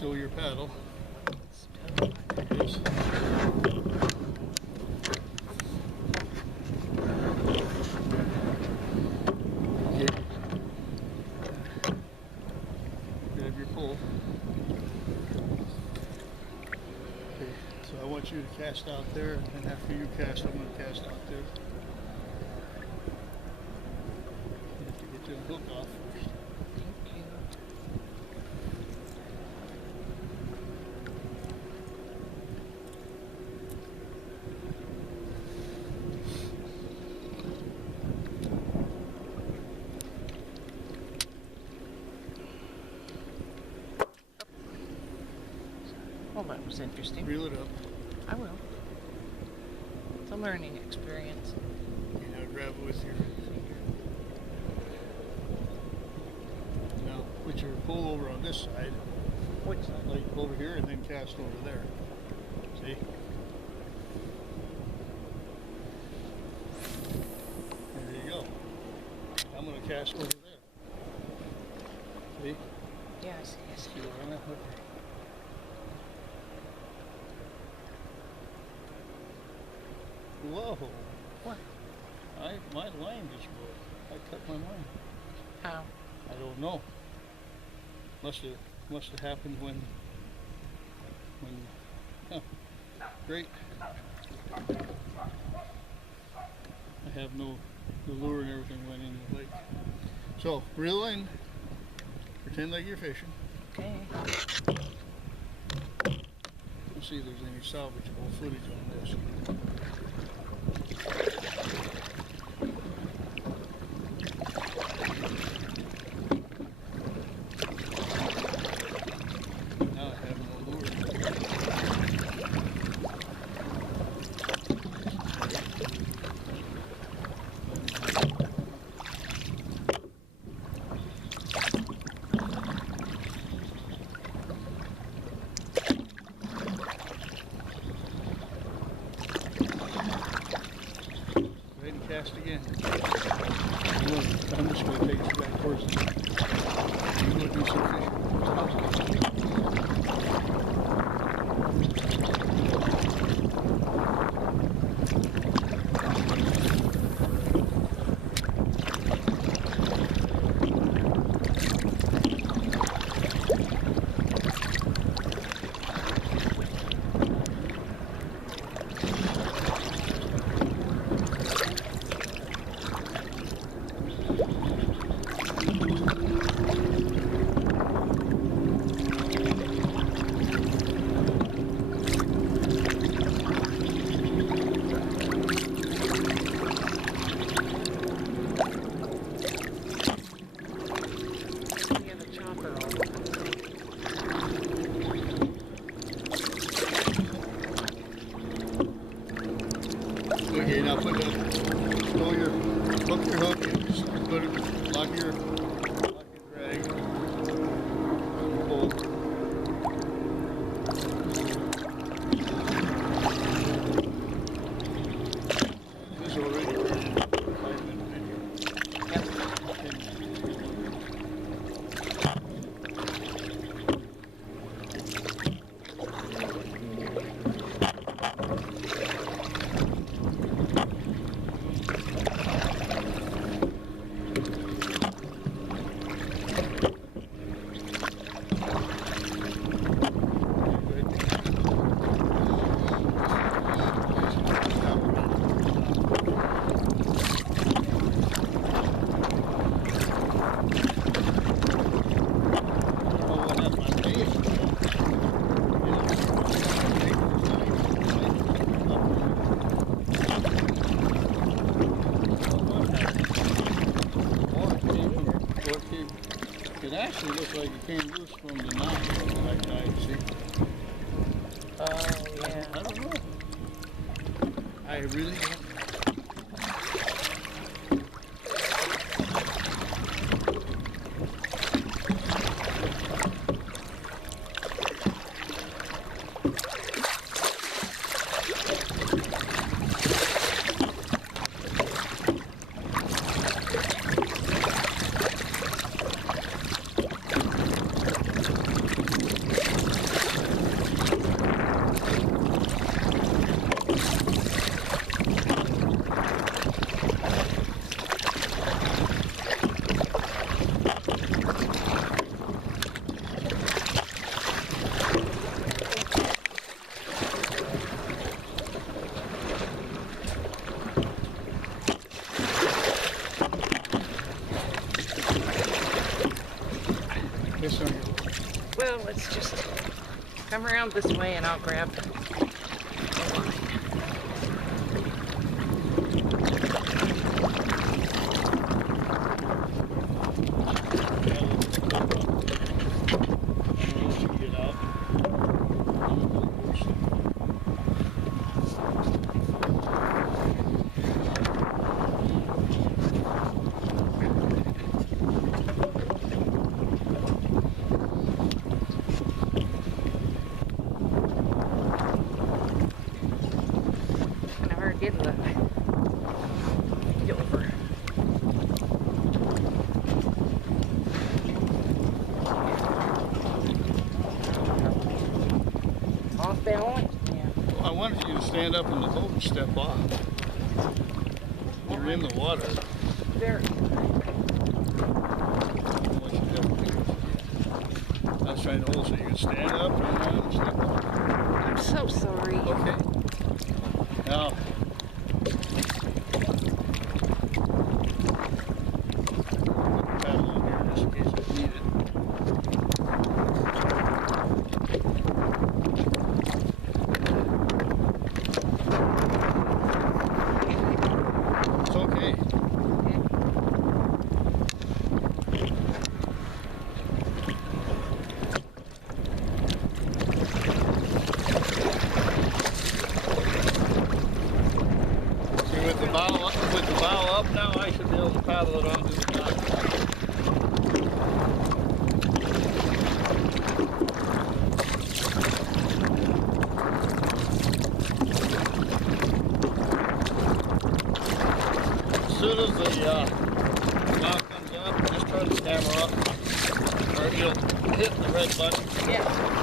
Stow your paddle. Stow. Yes. Okay. Grab your pole. Okay, so I want you to cast out there, and then after you cast, I'm going to cast out there. You have to get your hook off first. Thank you. Well, that was interesting. Reel it up. I will. It's a learning experience. You now grab it with your finger. Now put your pole over on this side. Which side? Like over here, and then cast over there. See? There you go. I'm going to cast over there. See? Yeah, I see. I see. See what I'm at? Okay. Whoa! What? My line just broke. I cut my line. How? I don't know. Must have happened when. Huh. Great. I have the lure and everything went in the lake. So reel in. Pretend like you're fishing. Okay. Let's see if there's any salvageable footage on this. Now I have no lure. Ready to cast again. I'm just going to take you back towards the. You go do some fishing. We have a chopper on. Okay, now put throw your hook and just put it, lock your drag. Pull. This is already a 5-minute video. Yep. It actually looks like it came loose from the knot that I tied, see? Oh, yeah. I don't know. I really don't know. just come around this way and I'll grab the line. Once you get out, Never getting the over. Off balance? Yeah. well, I wanted you to stand up in the boat and step off. You're in the water. There. What you have to do is, I was trying to hold so you can stand up and step off. I'm so sorry. Okay. Now, paddle in here just in case I need it. It's okay. See, with the bow up now, I should be able to paddle it onto the dock. As soon as the bow comes up, just turn the camera up, or you'll hit the red button. Yeah.